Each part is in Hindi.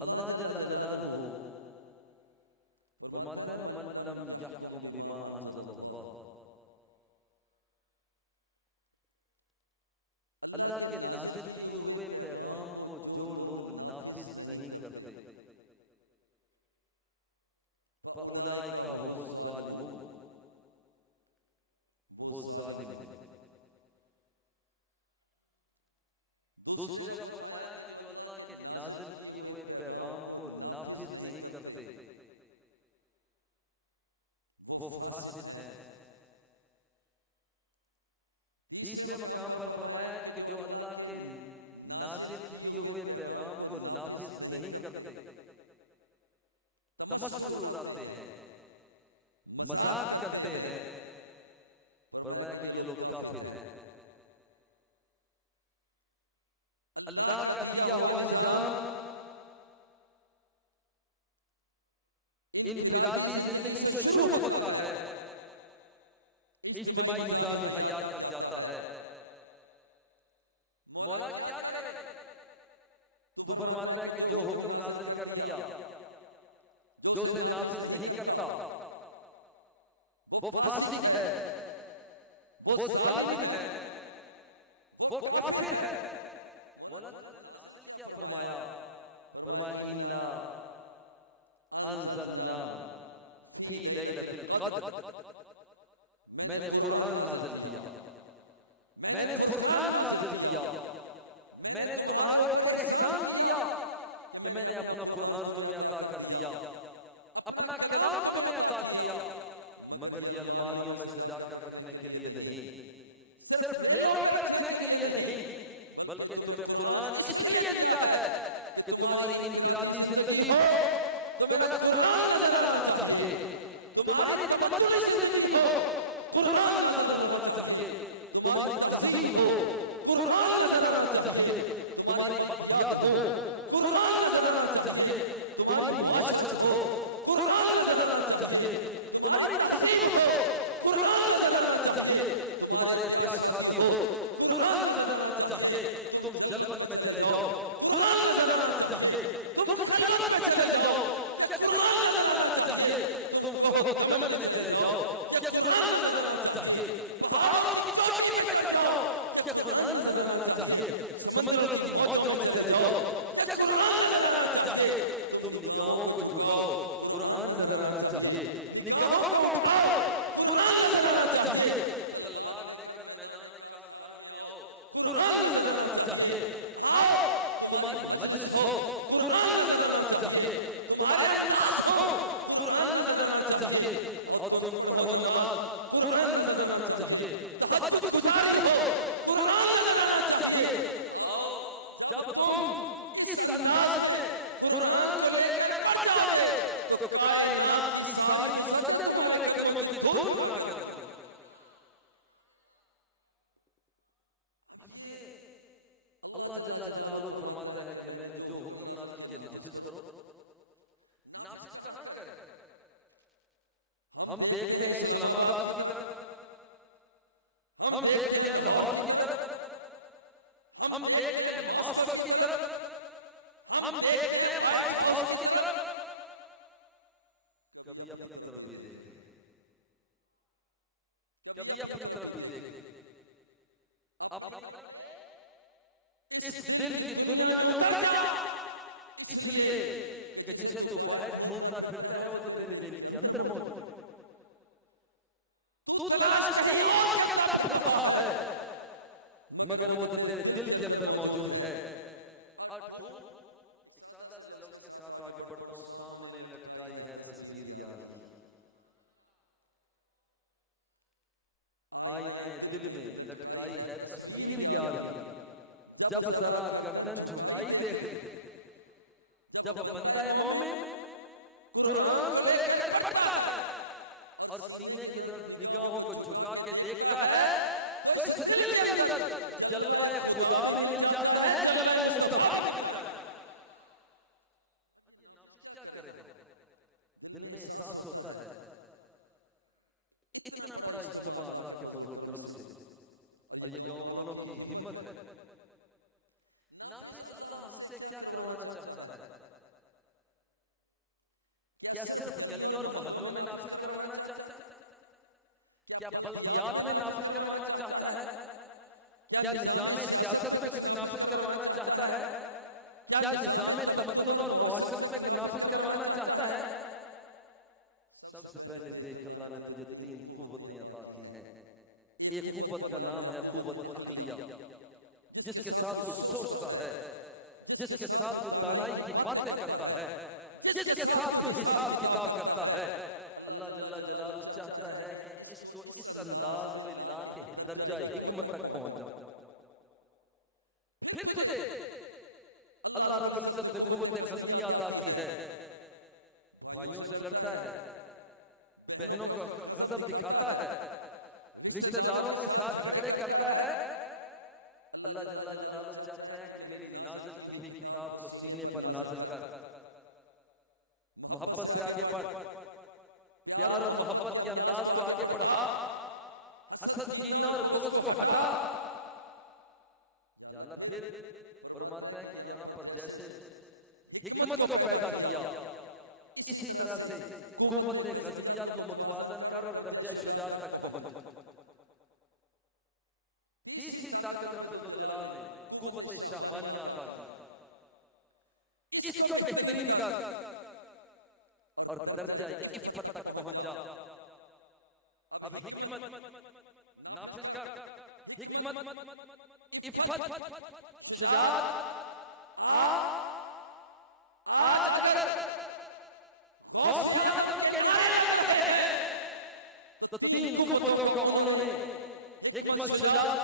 अल्लाह जल्ला जलालहू फरमाता है मन लम यहकुम बिमा अंज़लल्लाह, अल्लाह के नाज़िल किए हुए पैगाम को जो लोग नाफिज नहीं करते फउलाइका हुमुज़ ज़ालिमून, वो जालिम है। दूसरी जगह फरमाया कि जो अल्लाह के नाज़िल किए हुए पैगाम को नाफिज नहीं करते वो फासिक है। तीसरे मकाम पर फरमाया कि जो अल्लाह के नाज़िल किए हुए पैगाम को नाफिज नहीं करते, तमस्खुर उड़ाते हैं, मजाक करते हैं, फरमाया कि ये लोग काफिर हैं। अल्लाह का दिया हुआ निजाम इनफिरादी जिंदगी से शुरू होता है, इज्तिमाई निजाम हयात तक जाता है। मौला क्या करे? तू फरमाता है कि जो हुक्म नाज़िल कर दिया, जो उसे नाफिज नहीं करता वो फासिक है, वो जालिम है, वो काफिर है। मौला नाज़िल क्या फरमाया? फरमाया इन्ना अंज़लना फी लैलतिल क़द्र, मैंने कुरान नाज़िल किया, मैंने फुरकान नाज़िल किया, मैंने तुम्हारे ऊपर एहसान किया कि मैंने अपना कुरान तुम्हें अता कर दिया, अपना कलाम तुम्हें अता किया, मगर ये अलमारियों में सजा कर रखने के लिए नहीं, सिर्फ ढेरों पे रखने के लिए नहीं, बल्कि तुम्हें कुरान इसलिए दिया है कि तुम्हारी इनफिरादी जिंदगी हो तो मेरा कुरान नजर आना चाहिए, तुम्हारी तबद्दुली जिंदगी हो कुरान नजर होना चाहिए, तुम्हारी तहजीब हो कुरान नजर आना चाहिए, तुम्हारी बख्तियात हो कुरान नजर आना चाहिए, तुम्हारी माशरत हो कुरान नजर आना चाहिए, तुम्हारी तहजीब हो कुरान नजर आना चाहिए, तुम्हारे ब्याह शादी हो कुरान नजर आना चाहिए, तुम जलवत में चले जाओ कुरान नजर आना चाहिए, तुम खलवत में चले जाओ कुरान नजर आना चाहिए, तुम कमल में चले जाओ कुरान नजर आना चाहिए, पहाड़ों की चोटी पे चले जाओ कुरान नजर आना चाहिए, समंदरों की मौजों में चले जाओ कुरान नजर आना चाहिए, तुम निगाहों को झुकाओ कुरान नजर आना चाहिए, निगाहों को उठाओ कुरान नजर आना चाहिए, तलवार लेकर मैदान कारज़ार में आओ कुरान नजर आना चाहिए, आओ तुम्हारी मजलिस हो कुरान नजर आना चाहिए, तुम्हारे अंदाज हो कुरान नजर आना चाहिए, और तुम पढ़ो नमाज कुरान नजर आना चाहिए, तहज्जुद गुज़ारी हो कुरान नजर आना चाहिए। आओ जब तुम इस अंदाज में कुरान को लेकर बढ़ जाओगे तो कायनात की सारी मुसद्दे तुम्हारे कदमों की धूल बना कर रखेंगे। अब ये अल्लाह जल्ला जलालहू फरमाता है कि मैंने जो हुक्म नाज़िल किए नाफिज करो। नाफिज कहां करें? हम देखते हैं इस्लामाबाद की तरफ, हम देखते हैं लाहौर की तरफ, हम देखते हैं मॉस्को की तरफ, हम देखते हैं व्हाइट हाउस की तरफ, कभी अपनी तरफ भी देखें, कभी अपनी तरफ भी देखें, अपनी इस दिल की दुनिया में उतर जा, इसलिए कि जिसे तू बाहर ढूंढता फिरता है वो तो तेरे दिल के अंदर मौजूद है, तू तलाश कहीं और करता फिर रहा है मगर वो तो तेरे दिल के अंदर मौजूद है। और एक सादा से लफ्ज़ के साथ आगे बढ़ता हूं, सामने लटकाई है तस्वीर यार की, आईने दिल में लटकाई है तस्वीर यार की, जब जरा गर्दन झुकाई देख, जब बंदा मोमिन कुरान को लेकर बढ़ता है और सीने की तरफ निगाहों को झुका के देखता है तो इस दिल के अंदर जलवाए खुदा भी मिल जाता है, जलवाए मुस्तफा भी मिल जाता है। अब ये नाफिज क्या करे? दिल में एहसास होता है इतना बड़ा इज्तिमा अल्लाह के फजल करम से और ये गांव वालों की हिम्मत है। नाफिज अल्लाह हमसे क्या करवाना चाहता है? क्या सिर्फ गलियों और मोहल्लों में नाफिज करवाना चाहता है? क्या बल्दियात में नाफिज करवाना चाहता है? क्या निजाम सियासत में कुछ नाफिज करवाना चाहता है? क्या निजाम तमद्दुन और मुआशरत में नाफिज करवाना चाहता है? सबसे पहले देख, अल्लाह ने तुझे 3 कुव्वतें अता की हैं। एक कुव्वत का नाम है कुव्वत अक्लिया, जिसके साथ तू सोचता है, जिसके साथ तू दानाई की बातें करता है, जिसके साथ तू हिसाब किताब करता है। अल्लाह जल्ला जलालुहु चाहता है कि इसको इस अंदाज में ला के दर्जा हिकमत तक पहुंच जा। फिर तुझे अल्लाह रब्बुल इज्जत ने कुव्वत ग़ज़विया अता की है। भाइयों से लड़ता है, बहनों को गजब दिखाता है, रिश्तेदारों के साथ झगड़े करता है। अल्लाह जल्ला जलालुहु चाहता है कि मेरी नाज़िल की हुई किताब को सीने पर नाज़िल कर, मोहब्बत से आगे बढ़, प्यार और मोहब्बत के अंदाज को आगे बढ़ा, हसद कीना और बुग़्ज़ को हटा। या अल्लाह फिर फरमाता है कि यहाँ पर जैसे हिकमत को पैदा किया, इसी तरह से कुव्वत ग़ज़विया को मुतवाज़न कर और दर्जा शुजाअत तक पहुंच। तीसरी ताकत रब्बुल जलाल ने कुव्वत शाहवानिया अता की, इसको बेहतरीन कर और दर्जा इफ़्फ़त तक पहुंच जा। अब हिकमत नाफिज कर, हिकमत, इफ़्फ़त, शुजाअत। आज अगर गौसे आज़म के नारे लग रहे हैं तो 3 कुव्वतों को उन्होंने हिकमत, शुजाअत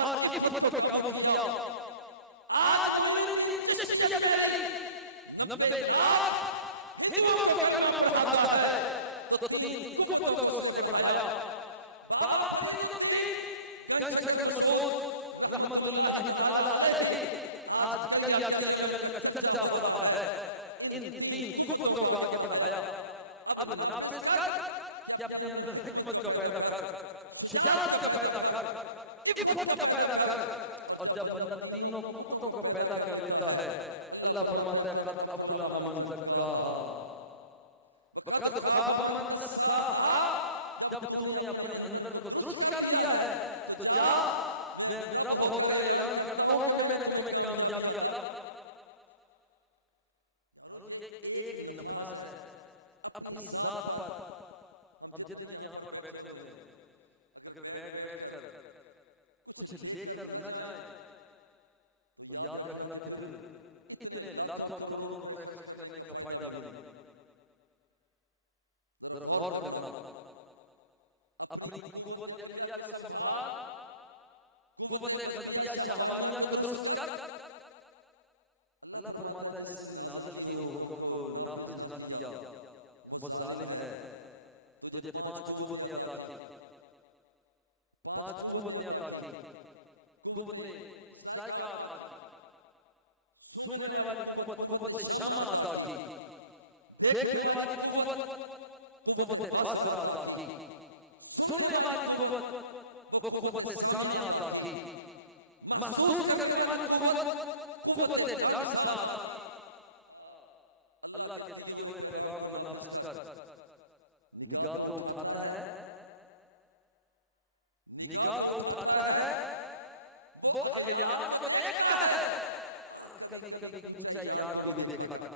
और इफ़्फ़त को काबू किया। आज मोइनुद्दीन चिश्ती अजमेरी 90 लाख हिंदुओं को कलमा पढ़ाता है तो 3 कुव्वतों को उसने बढ़ाया। बाबा फरीदुद्दीन गंजशकर मसूद रहमतुल्लाहि तआला अलैहि आज करिया करिया में उनका चर्चा हो रहा है। इन 3 कुव्वतों को आगे बढ़ाया। अब नाफिज कर कि अपने अंदर हिकमत का पैदा कर, शुजाअत का पैदा कर, इफ़्फ़त का पैदा कर। और जब बंदा तीनों कुव्वतों को पैदा कर लेता है, अल्लाह फरमाता है क़द अफ़लह मन ज़क्काहा व क़द ख़ाब मन दस्साहा। जब तूने अपने अंदर को दुरुस्त कर लिया है तो जा, मैं रब होकर ऐलान करता हूं कि मैंने तुम्हें कामयाबी अता। यारो ये एक नमाज है अपनी जात पर। हम जितने यहाँ पर बैठे हुए हैं, अगर बैठ कर कुछ लेकर न जाए तो याद रखना कि फिर इतने लाखों करोड़ों रुपए खर्च करने का फायदा भी नहीं। जरा गौर करना, अपनी कुव्वत अक्लिया को संभाल, कुव्वत ग़ज़विया शाहवानिया को दुरुस्त कर। अल्लाह फरमाता है जिसने नाज़िल की हो हुक्म को नाफिज न किया वो जालिम है। तुझे 5 कुव्वतें अता की, 5 कुव्वतें अता की। कुव्वतें ज़ायका अता की, सूंघने वाली कुव्वत कुव्वत शमा अता की, देखने वाली कुव्वत कुव्वत बसर अता की, सुनने वाली कुव्वत वो कुव्वत सामिया अता की, महसूस करने वाली कुव्वत कुव्वत लम्सा। अल्लाह के दिए हुए पैगाम को नाफिज कर। निगाह को उठाता है, निगाह को उठाता है, वो अग़यार को देखता है, कभी कभी ऊंचा यार को भी देखा कर।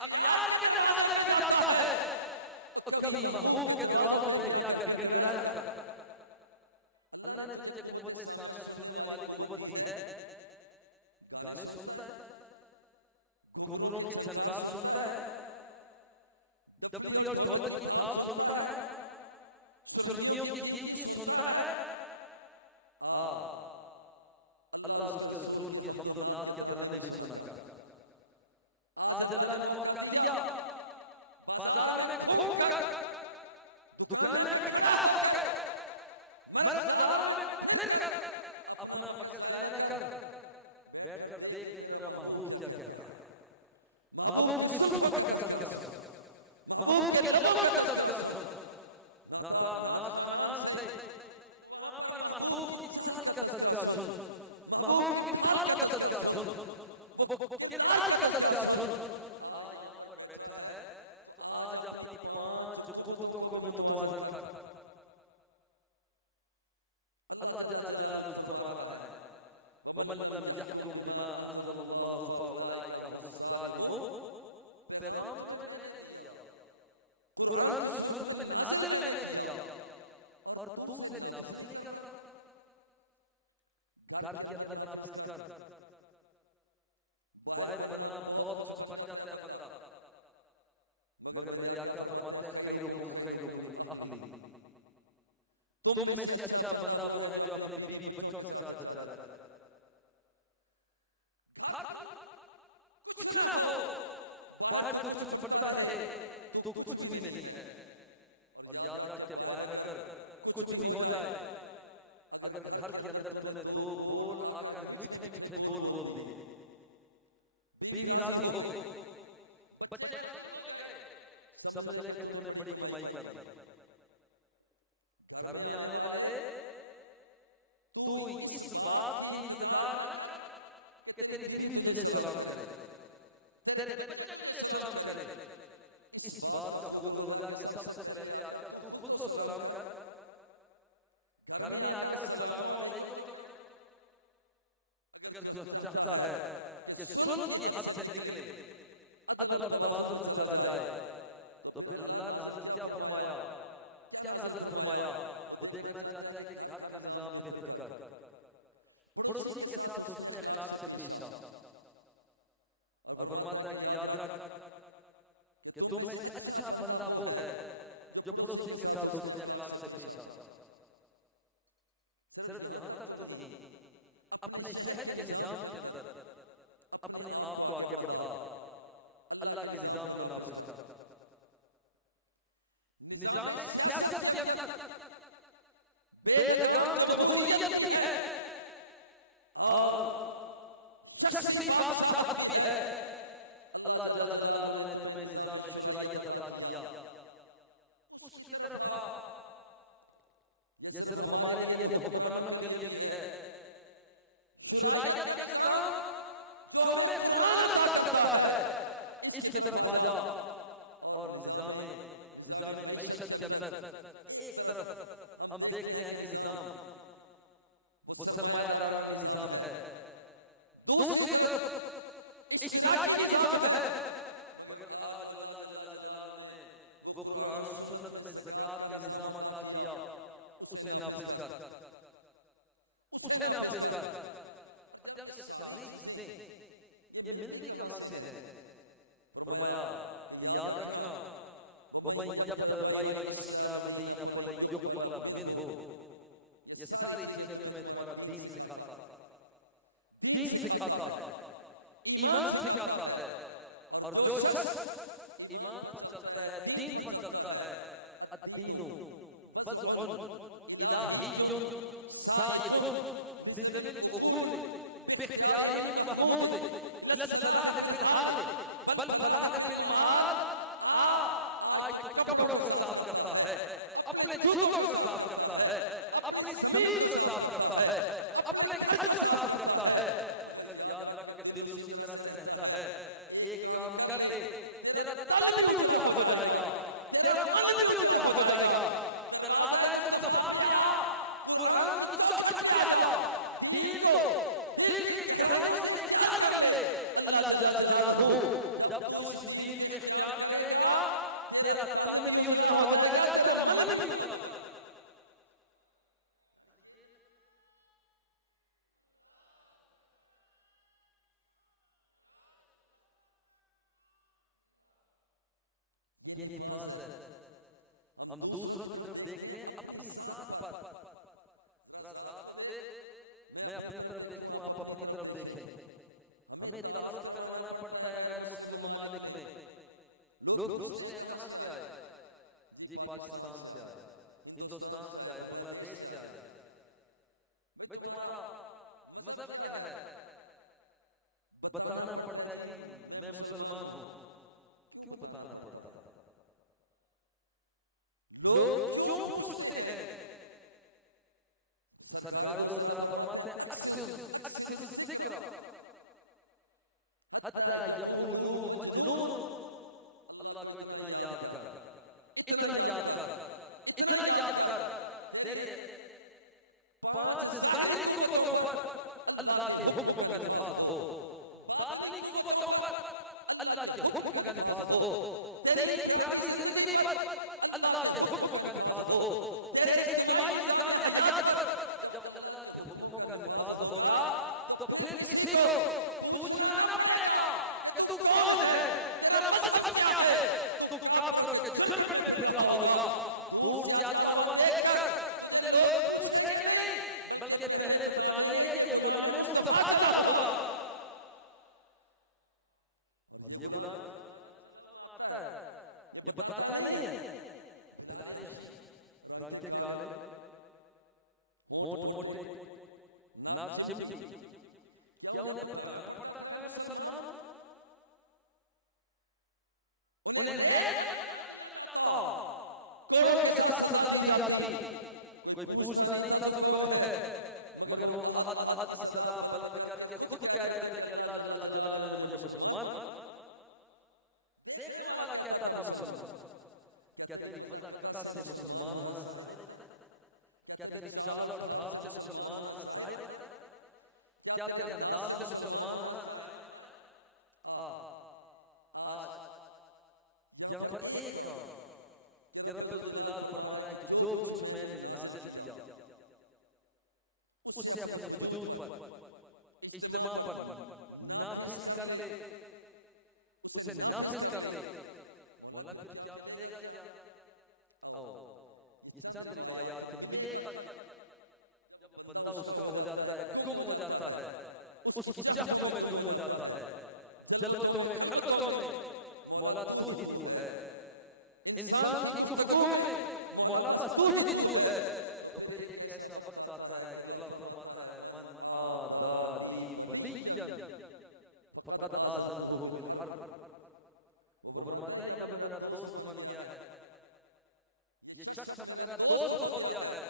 अग़यार के दरवाजे पे जाता है तो कभी महबूब के दरवाजों पे भी आकर गिड़गिड़ाया कर। अल्लाह ने तुझे कुव्वत सामिया सुनने वाली कुव्वत दी है। गाने सुनता है, घुंघरों की छनकार सुनता है, डफली और ढोलक की थाप सुनता है, सुरंगियों की कीकी सुनता है। अल्लाह और उसके रसूल के हम्द और नात के तराने भी सुना कर। आज अल्लाह ने मौका दिया, बाजार में घूम कर, दुकानें पे खड़ा होकर, मरज़दारों में फिर कर, अपना वक्त ज़ाया न कर, बैठ कर देख के तेरा महबूब क्या कहता है। महबूब की सुल्फ़ों का तज़किरा सुन, महबूब के लबों का तज़किरा सुन। नात खानान से वहां पर महबूब की चाल का तज़किरा सुन, महबूब की ढाल का तज़किरा सुन, वो किरदार का तज़किरा सुन। आज यहाँ पर कुव्वतों को भी मुतवाज़न कर। अल्लाह जल्ला जलालुहु फरमा रहा है वमन लम यहकुम बिमा अंज़लल्लाहु फउलाइका हुमुज़ ज़ालिमून। पैगाम तुम्हें मैंने दिया, कुरान की सूरत में नाज़िल मैंने किया और तू उसे नाफिज नहीं करता। घर के अंदर नाफिज कर, बाहर बनना बहुत कुछ बन जाता है बंदा, मगर मेरे आका फरमाते हैं खैरुकुम खैरुकुम लिअहलिही। तुम में से अच्छा बंदा वो है जो अपने बीवी बच्चों के साथ अच्छा रहता है। घर कुछ ना हो, बाहर तो कुछ बनता रहे, तो कुछ भी नहीं है। और याद रख के बाहर अगर कुछ भी हो जाए, अगर घर के अंदर तूने दो बोल आकर मीठे मीठे बोल बोल दिए, बीवी राजी हो गई, बच्चे राजी हो गए, समझ ले कि तूने बड़ी कमाई कर दी। घर में आने वाले तू इस बात की इंतजार न कर कि तेरी बीवी तुझे सलाम करे, तेरे बच्चे तुझे सलाम करे। इस बात का खुगर हो जा कि सबसे पहले आकर तू खुद तो सलाम कर। घर में आकर सलाम अलैकुम, अगर तू चाहता है कि सुल्ह की हद से निकले, अदल और तवाज़ुन में चला जाए, तो फिर अल्लाह नाज़िल क्या फरमाया, क्या नाज़िल फरमाया? वो देखना चाहता है कि घर का निजाम बेहतर कर, पड़ोसी के साथ उसने अखलाक से पेश आ, और फरमाता है कि याद रख कि तुम में से अच्छा बंदा वो है जो पड़ोसी के साथ उसने अखलाक से पेश आ। सिर्फ यहां तक तो नहीं, अपने शहर के निजाम के अंदर अपने आप को आगे बढ़ा, अल्लाह के निजाम को नाफिज कर। निजाम सियासत के अंदर बेलगाम जमहूरियत भी है और शख्सी बादशाहत भी है। अल्लाह जल्ला जलालुहु ने तुम्हें निजाम शुराइयत अता किया, उसकी तरफ आ। ये सिर्फ हमारे लिए नहीं, हुक्मरानों के लिए भी है। शुराइयत का निजाम जो हमें कुरान अता करता है, इसकी तरफ आ जा। और निजाम मईशत के अंदर एक तरफ हम देखते हैं कि निजाम वो सरमायादारा का निजाम है, दूसरी तरफ इश्तिराकी निजाम है। मगर आज अल्लाह जल्ला जलालुहु ने वो कुरान और सुन्नत में ज़कात का निजाम अता किया, उसे नाफिज कर, उसे नाफिज कर। और जब ये सारी चीजें ये मिलती कहां से है? फरमाया कि याद रखना वमन यब्तग़ि गैरल इस्लाम दीनन फलन युक़बल मिन्हु। ये सारी चीजें तुम्हें तुम्हारा दीन सिखाता है, दीन सिखाता है, ईमान सिखाता है। और जो शख्स ईमान पर चलता है, दीन पर चलता है, अद्दीनु वज़उन इलाहियुन साइकुन लिज़विल उक़ूल बिख्तियारिहिल महमूद लस्सलाह फिल हाल बल फलाह फिल मआल। आज तो कपड़ों को साफ करता है, अपने जूतों को साफ करता है, अपनी जमीन को साफ करता है, अपने घर को साफ करता है। मगर याद रख के दिल उसी तरह से रहता है। एक काम कर ले, तेरा तन भी उजला हो जाएगा, तेरा मन भी उजला हो जाएगा। दरवाजा मुस्तफा पे आ, कुरान की चौखट पे आ जा, दीन को दिल की गहराइयों से इख्तियार कर ले। अल्लाह जल्ला जलालुहु जब तू इस दीन के इख्तियार करेगा, तेरा तन भी उजला हो जाएगा, तेरा मन भी उजला हो जाएगा। ये निफाज है। हम दूसरों की तरफ देखते हैं, अपनी जात पर। जरा जात को देख, मैं अपनी तरफ देखूं, आप अपनी तरफ देखें। हमें तारुफ करवाना पड़ता है गैर मुस्लिम ममालिक में। लोग पूछते हैं कहां से आए? जी पाकिस्तान से आए, हिंदुस्तान से आए, बांग्लादेश से आए। भाई तुम्हारा मजहब क्या है? बताना पड़ता है जी मैं मुसलमान हूं। क्यों बताना पड़ता है? लोग क्यों पूछते हैं? सरकार दो सलाह फरमाते हैं अक्सर जिक्र हत्ता यक़ूलू मजनून। अल्लाह को इतना याद कर, इतना याद कर, इतना याद कर, तेरे 5 ज़ाहिरी कुव्वतों पर अल्लाह के हुक्म का निफाज हो, बातिनी कुव्वतों पर अल्लाह के हुक्म का निफाज हो, तेरी इफ्रादी जिंदगी पर अल्लाह के हुक्म का निफाज हो, तेरे इज्तिमाई निज़ाम हयात पर जब अल्लाह के हुक्मों का निफाज होगा तो फिर किसी को पूछना ना पड़ेगा कि तू कौन है, तेरा मजहब क्या है, तू काफिरों के जुल्म में फिर रहा होगा। दूर से आता हुआ देखकर तुझे लोग पूछेंगे नहीं, बल्कि पहले बता देंगे ये गुलाम मुस्तफा चला हुआ, और ये गुलाम आता है, ये बताता नहीं है। बिलाल रंग के काले, होंठ मोटे, नाक चिमटी, क्या उन्हें बताना पड़ता था मैं मुसलमान हूं? उन्हें रेत जाता, कोड़ों के साथ सजा दी जाती, कोई पूछता नहीं था तू कौन है, मगर वो अहद अहद की सजा बुलंद करके खुद कह रहे थे कि अल्लाह जल्ला जलाल ने मुझे मुसलमान। देखने वाला कहता था मुसलमान, क्या तेरी वज़ाकता से मुसलमान होना जाहिर होता है? क्या तेरी चाल और ढाल से मुसलमान होना जाहिर होता है? क्या तेरे अंदाज से मुसलमान होना जाहिर होता है? आज यहां पर एक काम कि रब्बुल जलाल फरमा रहा है कि जो कुछ मैंने नाज़िल किया उससे अपने वजूद पर, इज्तिमा पर नाफिज कर ले, उसे नाफिज कर ले। मौला फिर क्या मिलेगा? क्या आओ ये चंद रिवायात मिलेगा क्या? जब बंदा उसका हो जाता है, गुम हो जाता है, उसकी चाहतों में गुम हो जाता है, जलवतों में, खलबतों में, मौला तू ही तू है। इंसान की गुफ्तगू में मौला बस तू ही तू है। तो फिर एक ऐसा वक्त आता है कि अल्लाह फरमाता है मन आदा ली वलियन फक़द आज़नतुहु बिल हर्ब। वो फरमाता है अब मेरा दोस्त बन गया है, ये शख्स अब मेरा दोस्त हो गया है।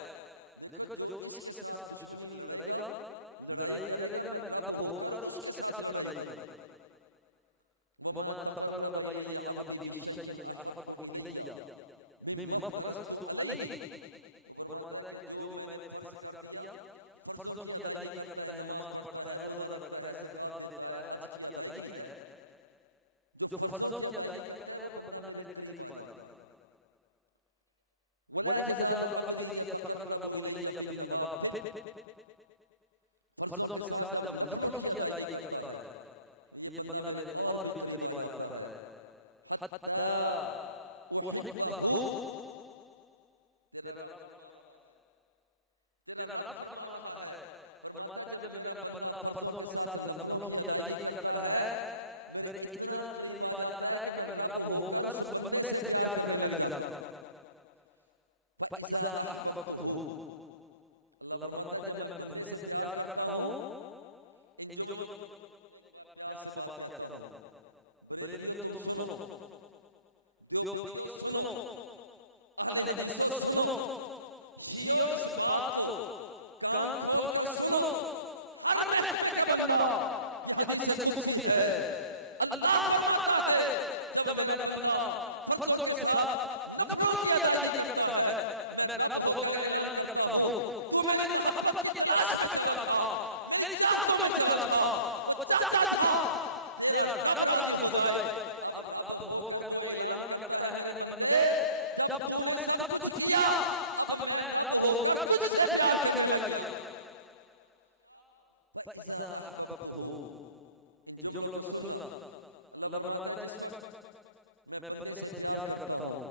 देखो जो इसके साथ दुश्मनी लड़ेगा, लड़ाई करेगा, मैं रब होकर उसके साथ लड़ाई करूंगा। वमा तक़र्रब इलैया अब्दी बिशैइन अहब्बु इलैया मिम्मा फ़रज़तु अलैहि। वो फरमाता है कि जो मैंने फर्ज कर दिया, फर्जों की अदायगी करता है, नमाज पढ़ता है, रोजा रखता है, ज़कात देता है, हज की अदायगी है, जो फर्जों की अदायगी करता है वो बंदा मेरे करीब आ जाता है। वला यज़ालु अब्दी यतक़र्रबु इलैया बिन नवाफ़िल। फर्जों के साथ जब नफलों की अदायगी करता है ये बंदा मेरे और भी करीब आ जाता है। हत्ता उहिब्बहु। तेरा रब फरमा रहा है, फरमाता है जब मेरा बंदा फर्जों के साथ नफलों की अदायगी करता है मेरे इतना करीब आ जाता है कि मैं रब होकर उस बंदे से प्यार करने लग जाता हूं। फ़इज़ा अहबब्तुहु। अल्लाह फरमाता है जब मैं बंदे से प्यार करता हूं, इन जुमलों प्यार से बात कहता हूं, बरेलियों तुम सुनो, देवबंदियों सुनो, अहले हदीसों सुनो, शियो इस बात को कान खोल कर सुनो। अरे के बंदा ये हदीस कुदसी है। अल्लाह फरमाता है जब मेरा बंदा फर्जों के साथ नफलों की अदायगी करता है मैं रब होकर ऐलान करता हूं तू मेरी मोहब्बत की तलाश में चला था, मेरी चाहतों में चला था, वो चाहता था तेरा रब राजी हो जाए। अब रब होकर वो ऐलान करता है मेरे बंदे जब तूने सब कुछ किया अब मैं रब होकर तुझसे प्यार करने लग गया। फ़इज़ा अहबब्तुहु। इन जुमलों को सुनना। अल्लाह फरमाता है जिस वक्त मैं बंदे से प्यार करता हूं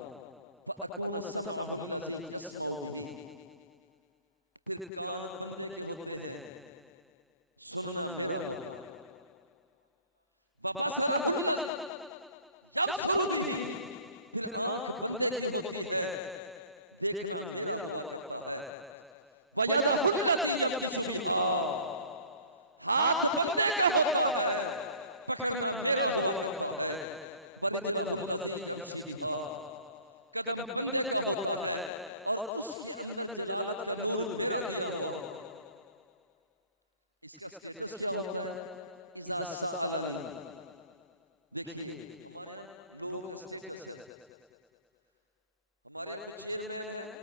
फ़अकून समअहु अल्लज़ी यस्मउ बिही। फिर कान बंदे के होते हैं, सुनना मेरा होता है। वबसरहु अल्लज़ी यबसुरु बिही। फिर आंख बंदे की होती है, देखना मेरा हुआ करता है। वयदहु अल्लज़ी यब्तिशु बिहा। हाथ बंदे का होता है, पकड़ना मेरा हुआ करता है। वरिजलहु अल्लज़ी यमशी बिहा। कदम बंदे का होता है और उसके अंदर जलालत का नूर मेरा दिया हुआ। इसका स्टेटस क्या होता है? इज़ा सअलनी। देखिए हमारे यहाँ लोगों का स्टेटस है, हमारे यहाँ कोई चेयरमैन है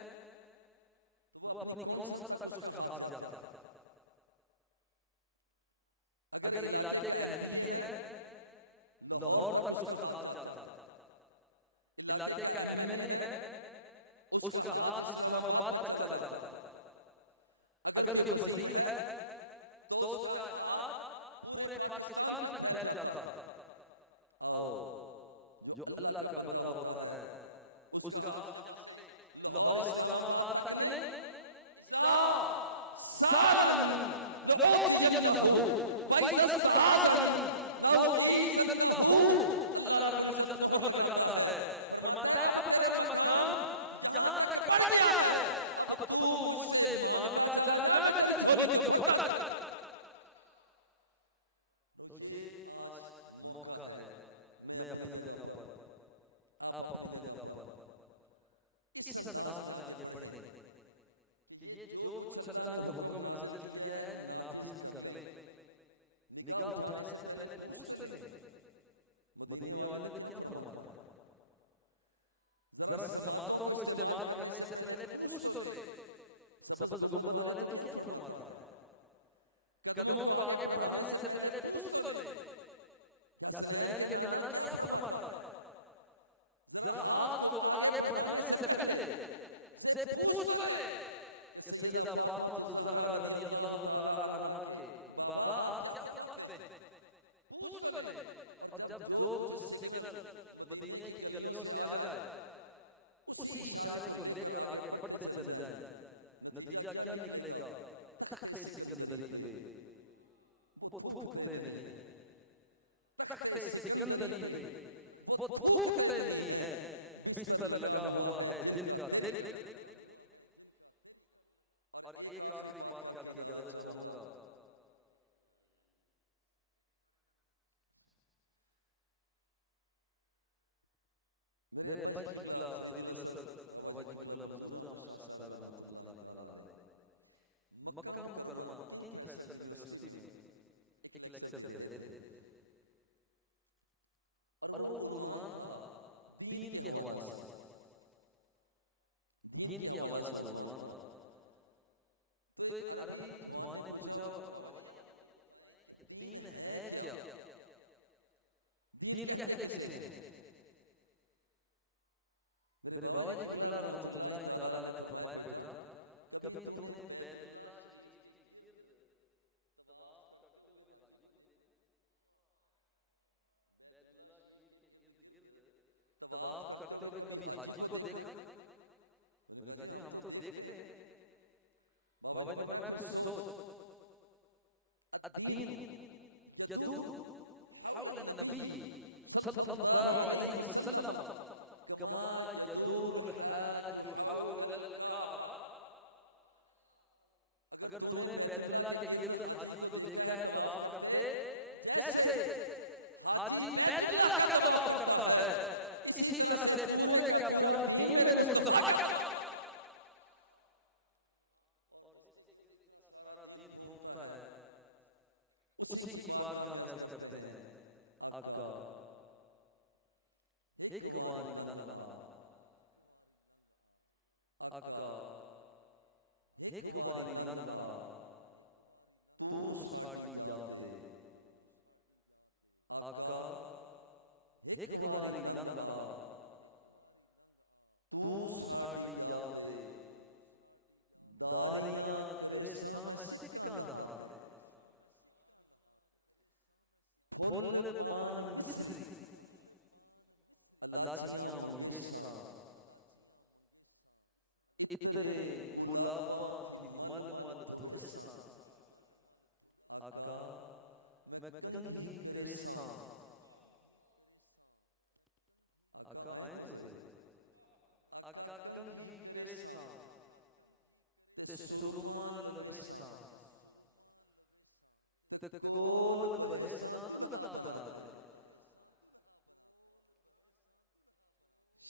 तो वो अपनी कौंसल तक उसका हाथ जाता है। अगर इलाके का एमपीए है लाहौर तक उसका हाथ जाता है। इलाके का एमएनए है उसका हाथ इस्लामाबाद तक चला जाता है। अगर कोई वजीर है तो उसका हाथ पूरे पाकिस्तान तक फैल जाता है। आओ, जो अल्लाह का बंदा होता है उसका हाथ लाहौर इस्लामाबाद तक नहीं, अल्लाह रब्बुल इज्जत मोहर लगाता है, फरमाता है अब तेरा मकाम जहां तक बढ़ गया है, अब तू मुझसे मांगता चला जा, मैं तेरी झोली को भरता चला। तो ये आज मौका है, मैं अपनी जगह पर, आप अपनी जगह पर इस अंदाज में आगे बढ़े कि ये जो कुछ अल्लाह ने हुक्म नाजिल किया है नाफिज कर ले। निगाह उठाने से पहले पूछ तो ले, मदीने वाले ने क्या फरमाया, जरा समातों को इस्तेमाल करने से पहले पूछ तो ले। सबज गुंबद वाले तो क्या फरमाता है, कदमों को आगे बढ़ाने से पहले पूछ तो ले। हसनैन के नाना क्या फरमाता है, जरा हाथ को आगे बढ़ाने से पहले से पूछ तो ले कि सैयदा फातिमा ज़हरा रज़ी अल्लाह ताला अन्हा के बाबा आप क्या फरमाते हैं, पूछ तो ले। और जब जो कुछ सिग्नल मदीने की गलियों से आ जाए उसी इशारे को लेकर आगे बढ़ते चले जाएं, नतीजा क्या निकलेगा, तख्ते सिकंदरी पे वो थूकते नहीं, तख्ते सिकंदरी पे वो थूकते नहीं है, बिस्तर लगा हुआ है जिनका दिल। और एक आखिरी बात करके इजाजत चाहूंगा, मेरे अब्बा जी किबला फरीदुल असद अब्बा जी किबला मंजूर अहमद शाह साहब रहमतुल्लाह तआला अलैह मक्का मुकर्रमा किंग फैसल यूनिवर्सिटी में एक लेक्चर दे रहे थे और वो उन्वान था दीन के हवाले से, दीन के हवाले से उन्वान था। तो एक अरबी जवान ने पूछा दीन है क्या, दीन कहते किसे हैं? मेरे बाबा जी किबला रहमतुल्लाह तआला अलैह ने फरमाया बेटा कभी तूने बैतुल्लाह शरीफ के गिर्द तवाफ करते हुए हाजी को देखा? बैतुल्लाह शरीफ के इर्द गिर्द तवाफ करते हुए कभी हाजी को देखा? मैंने कहा जी हम तो देखते हैं। बाबा ने फरमाया फिर सोच, अद्दीन यदूर हौल नबी सल्लल्लाहु अलैहि वसल्लम कमा यदूरुल हाज हौल अल-काबा। अगर तूने बैतुल्लाह के गिर्द हाजी को देखा है तवाफ करते, जैसे हाजी बैतुल्लाह का तवाफ करता है, इसी तरह से पूरे का पूरा दीन मेरे मुस्तफा का। और जिसके गिर्द इतना सारा दीन घूमता है उसी की बारगाह में अर्ज करते हैं आका एक बारी नन्हा, आका एक बारी नन्हा तू साड़ी जाते, आका एक बारी नन्हा तू साड़ी जाते, दारियां करे साम सिक्का दहाते, फुल पान मिस्री अलाचियां मंगेशा, इतरे गुलाबा थी मल मल धुबेसा, आका मैं कंघी करेसा। आका आए तो सही, आका कंघी करेसा ते सुरमा लवेसा ते कोल बहेसा दुल्हा बना दे,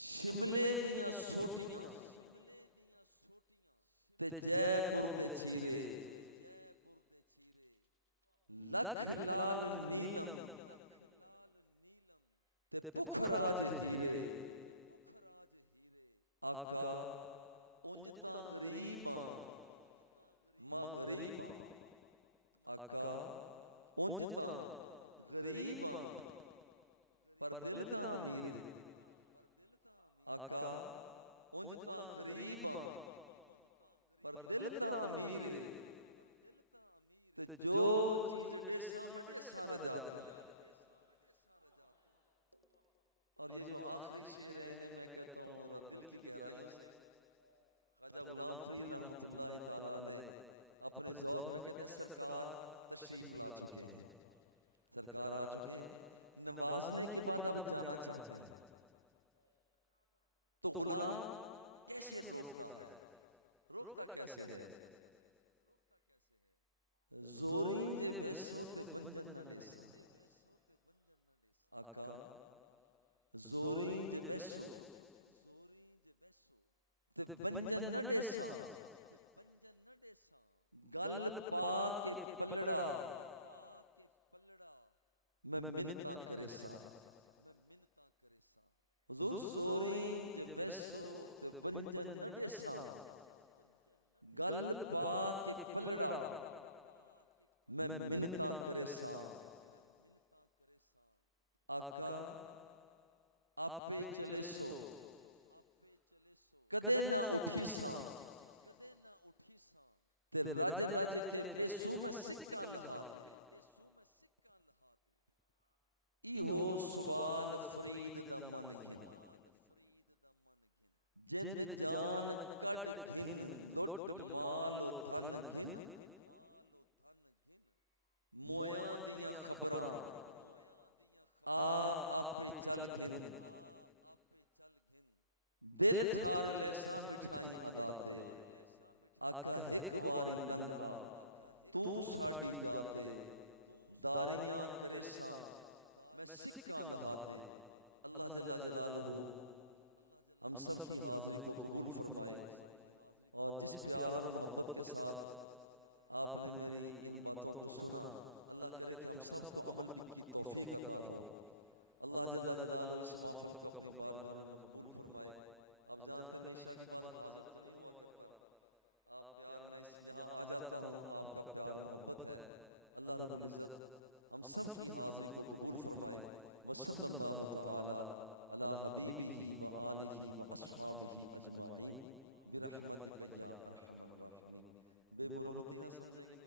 शिमले दियां सोटियां ते जयपुर दे चीरे, लख लाल नीलम ते पुखराज हीरे, आका उंज तां गरीब हां, मां गरीब हां। आका उंज तां गरीब हां, पर दिल तां अमीर है। आका उंज तां गरीब हां, पर दिल तां अमीर है। ते जो चीज डेसा में डेसा रजा दे। और ये जो आखिरी शेर है मैं कहता हूँ दिल की गहराई से ख्वाजा गुलाम फरीद रहमतुल्लाह ताला अलैह अपने ज़ौक़ में कहते हैं सरकार तशरीफ ला चुके हैं, सरकार आ चुके हैं, नवाजने के बाद अब जाना चाहते हैं। तो गुलाम कैसे रोकता है, रोकता कैसे है? जोरी जे वेसो ते बंजन न देसा। आका जोरी जे वेसो ते बंजन न देसा, गल पा के पलड़ा मैं मिन्नतां करे सा। हुजूर जोरी जे वेसो ते बंजन न देसा, गल पा के पलड़ा मैं मिन्नतां करे सा। आका आपे चले सो कदे ना उठी सा, ते रज रज के बेसू में सिक्का लहा। इहो सवाल फरीद दा मन घिन, जिंद जान कट घिन, लुट माल धन घिन। मोया दियां खबरां आ आपे चल घिन, दिल ठार लैसा मिठाई अदा ते। आका हिक वारी लंघा तू साडी जाते, दारियां करेसा मैं सिक्का लहा दे। अल्लाह जल्ला जलालहू हम सब की हाजिरी को कबूल फरमाए और जिस प्यार और मोहब्बत के साथ आपने मेरी इन बातों को सुना, अल्लाह करे कि हम सब को अमल की तौफीक अता हो। अल्लाह जल्ला जलालहू इस महफिल को अपनी बारगाह में कबूल फरमाए। अब जानते हैं ईशा के बाद हाजिर तो नहीं हुआ करता, आप प्यार में यहाँ आ जाता हूँ, आपका प्यार मोहब्बत है। अल्लाह रब्बुल इज्जत हम सब की हाजिरी को कबूल फरमाए। वसल्लल्लाहु तआला अला हबीबिही व आलिही व अस्हाबिही अजमाइन बिरहमतिका या अरहमर राहिमीन। बेमुरवती न समझेंगे।